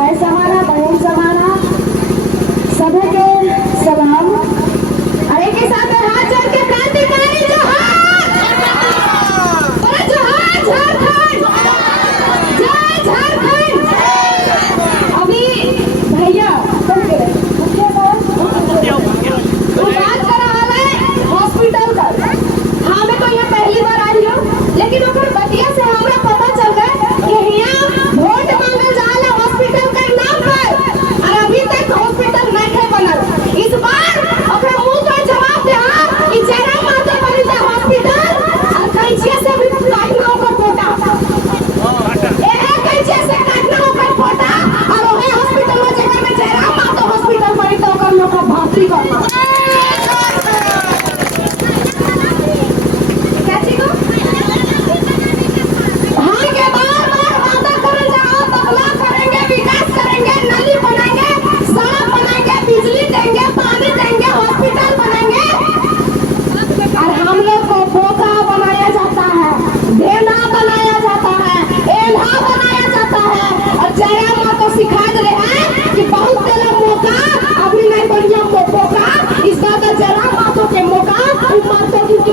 भाई समाना बहन समाना सभी के सलाम। अरे के साथ हाथ जोड़ के क्रांतिकारी जोहार, अरे जोहार झारखंड, जय झारखंड। अभी भैया बात कर रहा है हॉस्पिटल का। हाँ मैं तो यहाँ पहली बार आई हूँ, लेकिन ओकर बतिया से हमरा पता चल गया कि यहाँ वोट मांगल जाला हॉस्पिटल के नाम पर, और अभी तक हॉस्पिटल नहीं है बनल। इस बार ओकर मुंह पर जवाब दे कि जरा माते बनी जा हॉस्पिटल और कैसे से भी काटना ओकर फोटा, कैसे से काटना ओकर फोटा, और ओहे हॉस्पिटल में जगह में जरा माते हॉस्पिटल बनी तो ओकर लोग का भर्ती करना।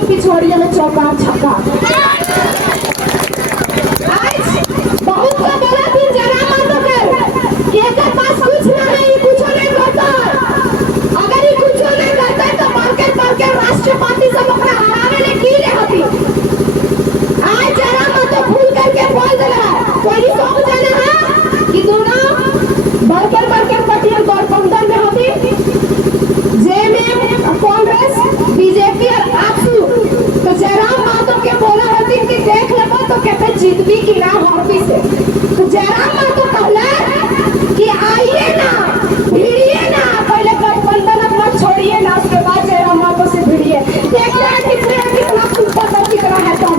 पिछोड़िया में चौका छक्का बहुत को बोला फिर जरा मातो कर कि एकर पास कुछ ना है, ये कुछ नहीं करता। अगर ये कुछ नहीं करता तो पाके राष्ट्रपति सब ओकरा हरावे ले की रे हती। आज जरा मातो फूल करके बोल दे रहा है, कोई सब जाने है कि दोनों बरकर पटियल गठबंधन में होती, जेएमएम कांग्रेस बीजेपी और आपसू। तो जयराम मातो के बोला होती कि देख लेबो तो कहते जीतबी की ना हॉर्पी से। तो जयराम मातो कहला कि आइए ना भिड़िए ना, पहले गठबंधन अपना छोड़िए ना, उसके बाद जयराम मातो से भिड़िए। देखते हैं कितना सुपर कितना है। तो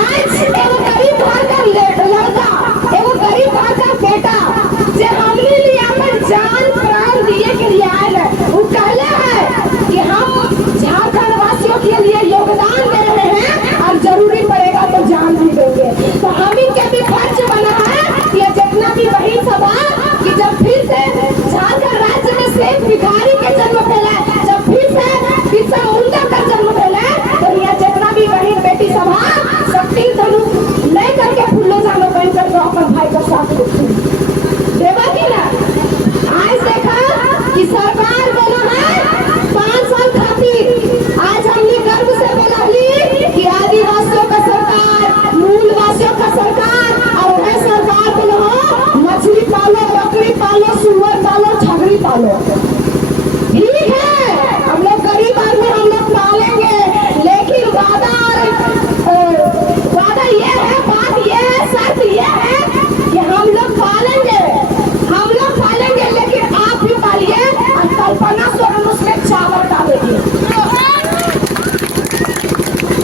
आज एगो गरीब घर का लड़का, एगो गरीब घर का बेटा जे हमने लिए अपन जान प्राण दिए के लिए आयल है, वो कहले है कि हम झारखंड वासियों के लिए योगदान दे रहे हैं और जरूरी पड़ेगा तो जान भी देंगे। तो हम इनके भी फर्ज बना है कि जितना भी वही सभा कि जब फिर से झारखंड राज्य में शेख भिखारी के जन्म फैला, जब फिर से मुंडा का जन्म फैला, तो यहाँ जितना भी वही बेटी सभा शक्ति धनु नहीं करके फूलो जानो बन कर तो अपन भाई का साथ देवा की ना। आज देखा कि सरकार बना है 5 साल खातिर। आज हमने गर्व से बोला कि आदिवासियों का सरकार, मूलवासियों का सरकार, और वह सरकार बोलो मछली पालो, बकरी पालो, सुअर पालो, छगड़ी पालो। ठीक है, हम लोग गरीब आदमी हम लोग पालेंगे, लेकिन वादा ये है, बात ये है, शर्त ये है कि हम लोग पालेंगे, लेकिन आप भी पालिए और कल्पना स्वरूप उसमें चावल डालेंगे।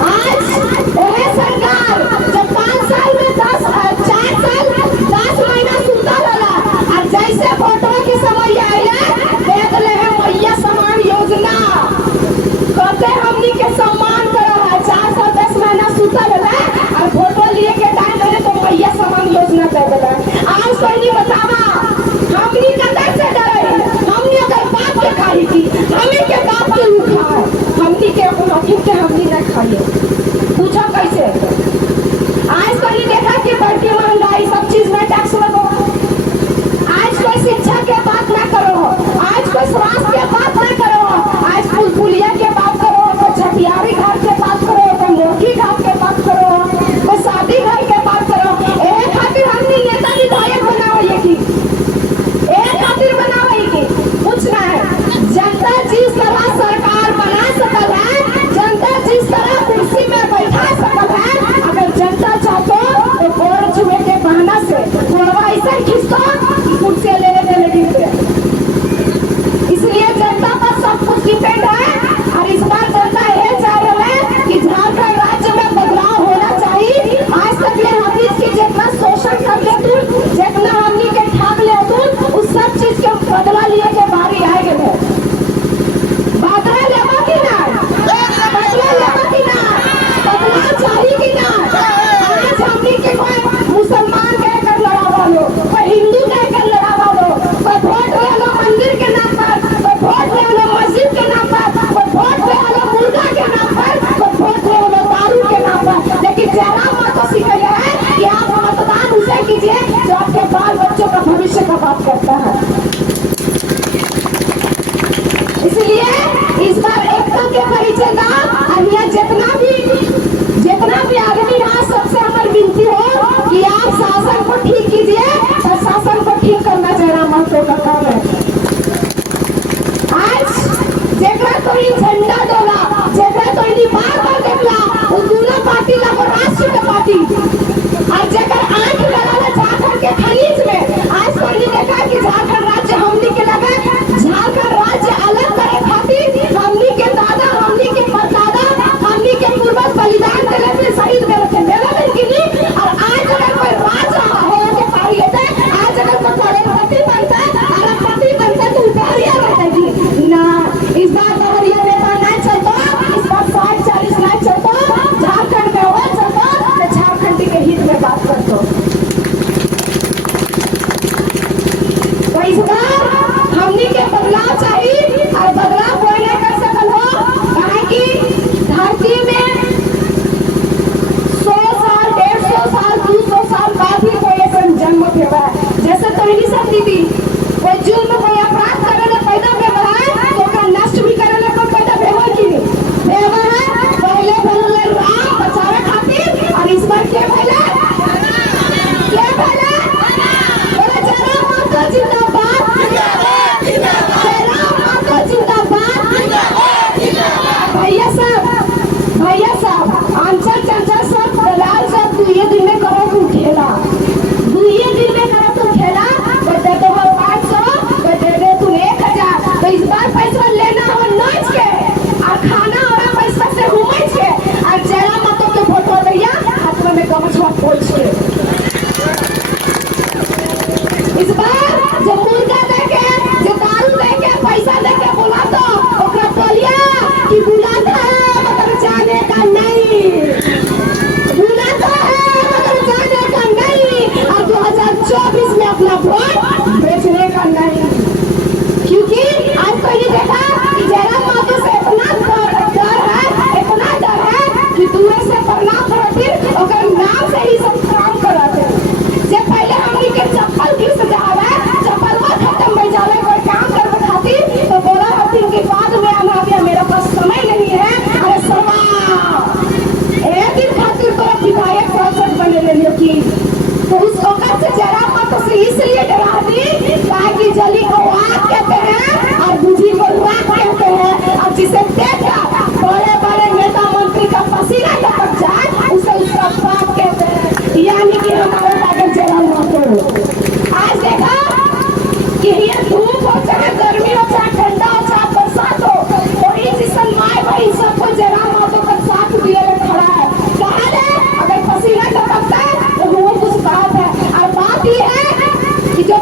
आज वह सरकार जब 5 साल में 4 साल 10 महीना सुनता रहा, और जैसे फोटो की समय आए देख ले है मैया समान योजना कहते हमनी के सम्मान करो है। 4 साल 10 महीना सुनता रहा और फोटो लिए के टाइम रहे तो मैया समान योजना कर दिला। आज कोई नहीं बतावा हमनी कदर से डरे, हमनी अगर बाप के खाई थी, हमें के बाप के लूखा है, हमनी के अपन अखिल के हमनी न खाइए। पूछो कैसे? आज कोई देखा कि बढ़ती महंगाई, सब चीज में टैक्स लगो। आज कोई शिक्षा के बात ना करो, आज कोई स्वास्थ्य के बात ना करो, आज पुलिया के बात करो, कोई छठियारी घर के बात करो, कोई मोटी घर के बात करो, कोई शादी घर के बात करो। ए खातिर हमनी नेता विधायक बनाओ ये की चाहिए जो आपके बाल बच्चों का भविष्य का बात करता है। इसलिए इस बार एकता के परिचय का अन्य जितना भी आदमी यहाँ सबसे हमारी विनती हो कि आप शासन को ठीक कीजिए और शासन को ठीक करना जयराम महतो का काम है। आज जेकरा तो ये झंडा डोला, जेकरा तो ये बार देखला वो दूल्हा पार्टी ला वो राष्ट्र के पार्टी और जेकर आंख लगाला झारखंड के खलीज में। आज तो ये देखा कि झारखंड राज्य हमनी के लगे, झारखंड राज्य अलग करे खातिर हमनी के दादा, हमनी के परदादा, हमनी के पूर्वज बलिदान देले थे, शहीद भेले थे, कि नहीं। और आज अगर कोई राजा हो के पारी होते, आज अगर कोई करोड़पति बनता तो उतारिया रहता ना। इस बार दौरिया नेता नहीं चलता, इस बार 60-40 नहीं चलता, झारखंड में हो चलता तो झारखंडी के हित में बात करते। तो इस बार हमनी के बदलाव चाहिए और बदलाव कोई नहीं कर सकल हो, कहा कि धरती में 100 साल, 150 साल, 200 साल बाद ही कोई ऐसा जन्म हुआ है। जैसे तो नहीं सकती थी कोई जुर्म, कोई अपराध करने पैदा हुआ है तो का नष्ट भी करने को पैदा हुआ कि नहीं हुआ है। पहले बोले राम बचावे खातिर और इस बार क्या बोले बोले जयराम महतो जिंदाबाद, जयराम महतो जिंदाबाद। भैया साहब आंचल चंचल सब दलाल सब दुए दिन में करो तू खेला, दुए दिन में करो तू खेला। तो दे दो 500, तो दे दे तू 1000। तो इस बार पैसा लेना हो नाच के और खाना और पैसा से घूमच के और जयराम महतो के फोटो दैया हाथ में गमछवा पोंछ के। इस बार जो मुर्गा देके, जो दारू देके, पैसा देके बुला दो ओकरा बोलिया कि बुलाता है मगर जाने का नहीं, बुलाता है मगर जाने का नहीं और 2024 में अपना वोट बेचने का नहीं। क्योंकि आज तो ये देखा कि जयराम महतो से इतना डर है कि दूर से प्रणाम करती और नाम से ही सब काम कराते। जब पहले हमनी के चप्पल की सजावा चप्पलवा खत्म हो जावे कोई काम करने खातिर तो बोला हथिन कि बाद में आना भी मेरे पास समय नहीं है। अरे सवा एक दिन खातिर तो विधायक सांसद बने ले लियो की तो उस वक्त से जयराम महतो से इसलिए डरा दी ताकि जली को आग कहते हैं और बुझी को राख कहते हैं। और जिसे देखा बड़े बड़े नेता मंत्री का पसीना टपक जाए उसे उसका बाप कहते हैं, यानी कि हमारे बादल जयराम महतो। आज देखा कि ये धूप हो चाहे गर्मी हो चाहे ठंडा हो चाहे बरसात हो, वही जिसन माए भाई सबको जयराम महतो का साथ दिए हुए खड़ा है। कहा है अगर पसीना टपकता है तो वो कुछ बात है और बात ये है कि जो